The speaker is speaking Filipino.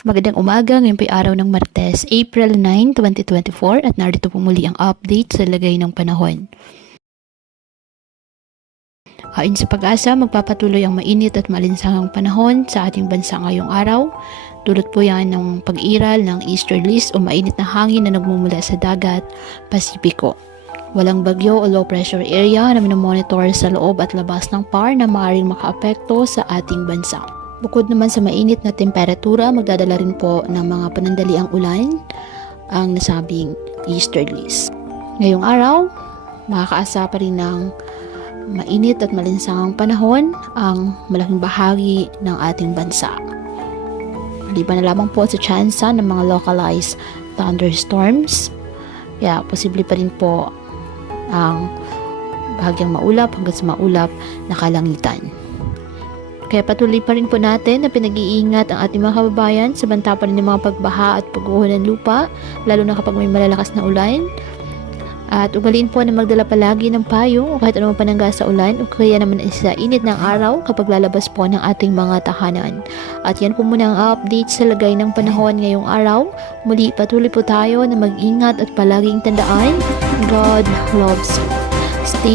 Magandang umaga, ngayon po ay araw ng Martes, April 9, 2024 at narito po muli ang update sa lagay ng panahon. Ayon sa Pag-asa, magpapatuloy ang mainit at malinsangang panahon sa ating bansa ngayong araw. Dulot po yan ng pag-iral ng easterlies o mainit na hangin na nagmumula sa dagat Pasipiko. Walang bagyo o low pressure area na minomonitor sa loob at labas ng PAR na maaaring makaapekto sa ating bansa. Bukod naman sa mainit na temperatura, magdadala rin po ng mga panandaliang ulan ang nasabing easterlies. Ngayong araw, makakaasa pa rin ng mainit at malinsangang panahon ang malaking bahagi ng ating bansa. Maliban na lamang po sa tsansa ng mga localized thunderstorms, kaya posible pa rin po ang bahagyang maulap hanggang sa maulap na kalangitan. Kaya patuloy pa rin po natin na pinag-iingat ang ating mga kababayan sa banta pa rin ng mga pagbaha at pagguho ng lupa, lalo na kapag may malalakas na ulan. At ugaliin po na magdala palagi ng payong o kahit anong panangga sa ulan o kaya naman sa init ng araw kapag lalabas po ng ating mga tahanan. At yan po muna ang update sa lagay ng panahon ngayong araw. Muli patuloy po tayo na mag-ingat at palaging tandaan, God loves you. Stay